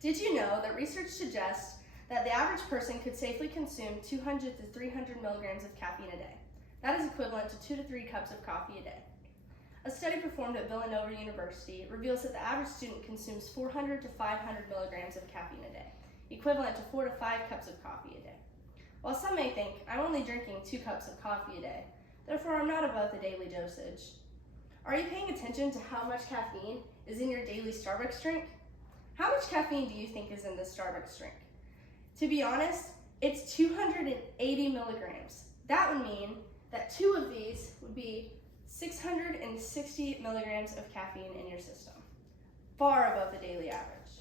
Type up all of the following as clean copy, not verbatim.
Did you know that research suggests that the average person could safely consume 200 to 300 milligrams of caffeine a day? That is equivalent to 2 to 3 cups of coffee a day. A study performed at Villanova University reveals that the average student consumes 400 to 500 milligrams of caffeine a day, equivalent to 4 to 5 cups of coffee a day. While some may think, I'm only drinking 2 cups of coffee a day, therefore I'm not above the daily dosage. Are you paying attention to how much caffeine is in your daily Starbucks drink? How much caffeine do you think is in this Starbucks drink? To be honest, it's 280 milligrams. That would mean that 2 of these would be 660 milligrams of caffeine in your system, far above the daily average.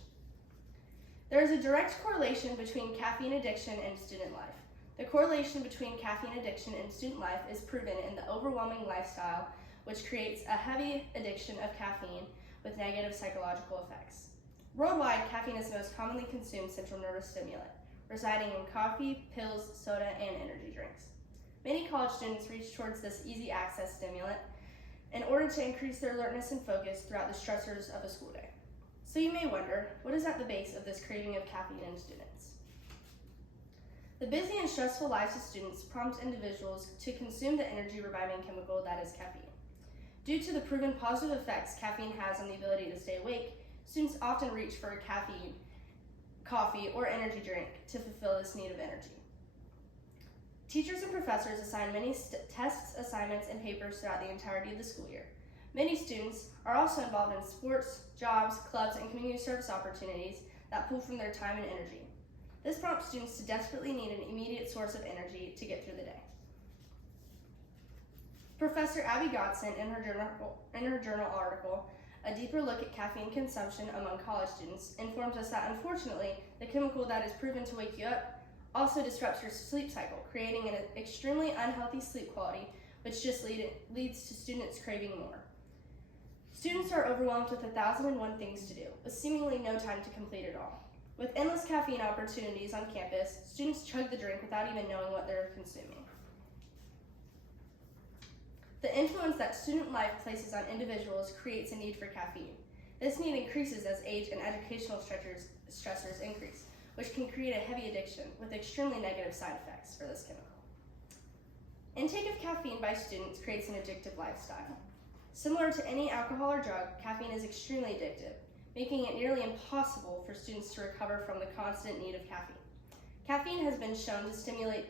There is a direct correlation between caffeine addiction and student life. The correlation between caffeine addiction and student life is proven in the overwhelming lifestyle, which creates a heavy addiction of caffeine with negative psychological effects. Worldwide, caffeine is the most commonly consumed central nervous stimulant, residing in coffee, pills, soda, and energy drinks. Many college students reach towards this easy access stimulant in order to increase their alertness and focus throughout the stressors of a school day. So you may wonder, what is at the base of this craving of caffeine in students? The busy and stressful lives of students prompt individuals to consume the energy reviving chemical that is caffeine. Due to the proven positive effects caffeine has on the ability to stay awake, students often reach for a caffeine, coffee, or energy drink to fulfill this need of energy. Teachers and professors assign many tests, assignments, and papers throughout the entirety of the school year. Many students are also involved in sports, jobs, clubs, and community service opportunities that pull from their time and energy. This prompts students to desperately need an immediate source of energy to get through the day. Professor Abby Godson, in her journal article, A Deeper Look at Caffeine Consumption Among College Students, informs us that unfortunately, the chemical that is proven to wake you up also disrupts your sleep cycle, creating an extremely unhealthy sleep quality, which just leads to students craving more. Students are overwhelmed with 1,001 things to do, with seemingly no time to complete it all. With endless caffeine opportunities on campus, students chug the drink without even knowing what they're consuming. The influence that student life places on individuals creates a need for caffeine. This need increases as age and educational stressors increase, which can create a heavy addiction with extremely negative side effects for this chemical. Intake of caffeine by students creates an addictive lifestyle. Similar to any alcohol or drug, caffeine is extremely addictive, making it nearly impossible for students to recover from the constant need of caffeine. Caffeine has been shown to stimulate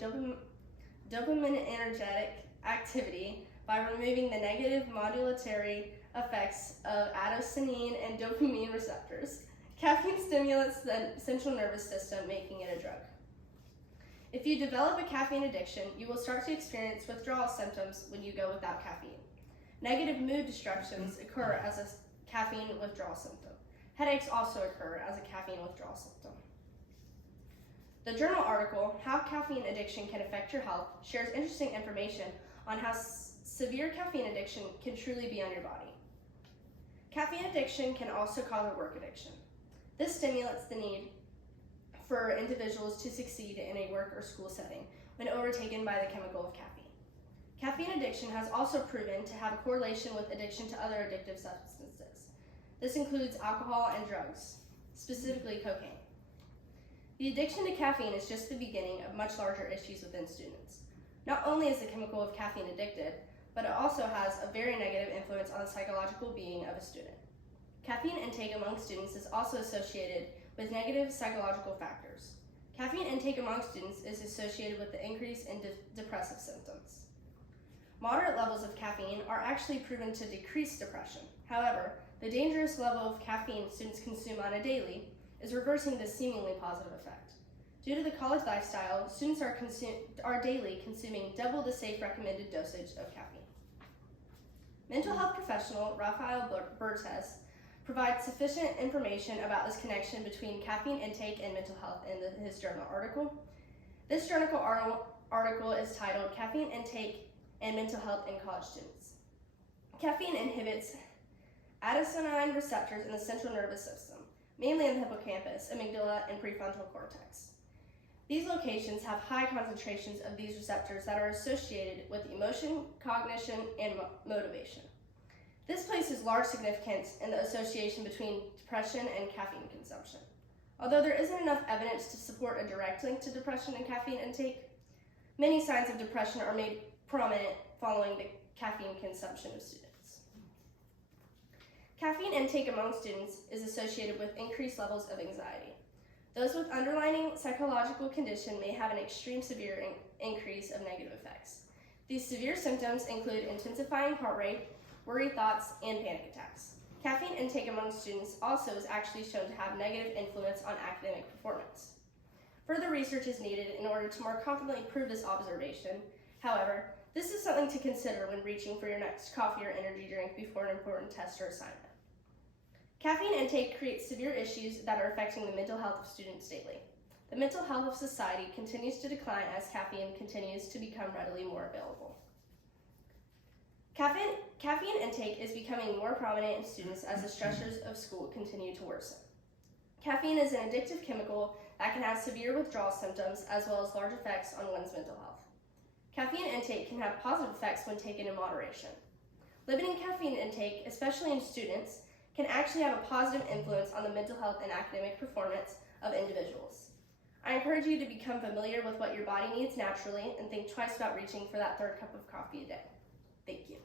dopaminergic activity by removing the negative modulatory effects of adenosine and dopamine receptors. Caffeine stimulates the central nervous system, making it a drug. If you develop a caffeine addiction, you will start to experience withdrawal symptoms when you go without caffeine. Negative mood disruptions occur as a caffeine withdrawal symptom. Headaches also occur as a caffeine withdrawal symptom. The journal article, How Caffeine Addiction Can Affect Your Health, shares interesting information on how severe caffeine addiction can truly be on your body. Caffeine addiction can also cause a work addiction. This stimulates the need for individuals to succeed in a work or school setting when overtaken by the chemical of caffeine. Caffeine addiction has also proven to have a correlation with addiction to other addictive substances. This includes alcohol and drugs, specifically cocaine. The addiction to caffeine is just the beginning of much larger issues within students. Not only is the chemical of caffeine addictive, but it also has a very negative influence on the psychological being of a student. Caffeine intake among students is also associated with negative psychological factors. Caffeine intake among students is associated with the increase in depressive symptoms. Moderate levels of caffeine are actually proven to decrease depression. However, the dangerous level of caffeine students consume on a daily is reversing this seemingly positive effect. Due to the college lifestyle, students are daily consuming double the safe recommended dosage of caffeine. Mental health professional Rafael Bertes provides sufficient information about this connection between caffeine intake and mental health in his journal article. This journal article is titled Caffeine Intake and Mental Health in College Students. Caffeine inhibits adenosine receptors in the central nervous system, mainly in the hippocampus, amygdala, and prefrontal cortex. These locations have high concentrations of these receptors that are associated with emotion, cognition, and motivation. This places large significance in the association between depression and caffeine consumption. Although there isn't enough evidence to support a direct link to depression and caffeine intake, many signs of depression are made prominent following the caffeine consumption of students. Caffeine intake among students is associated with increased levels of anxiety. Those with underlying psychological condition may have an extreme severe increase of negative effects. These severe symptoms include intensifying heart rate, worry thoughts, and panic attacks. Caffeine intake among students also is actually shown to have negative influence on academic performance. Further research is needed in order to more confidently prove this observation. However, this is something to consider when reaching for your next coffee or energy drink before an important test or assignment. Caffeine intake creates severe issues that are affecting the mental health of students daily. The mental health of society continues to decline as caffeine continues to become readily more available. Caffeine intake is becoming more prominent in students as the stressors of school continue to worsen. Caffeine is an addictive chemical that can have severe withdrawal symptoms as well as large effects on one's mental health. Caffeine intake can have positive effects when taken in moderation. Limiting caffeine intake, especially in students, can actually have a positive influence on the mental health and academic performance of individuals. I encourage you to become familiar with what your body needs naturally and think twice about reaching for that third cup of coffee a day. Thank you.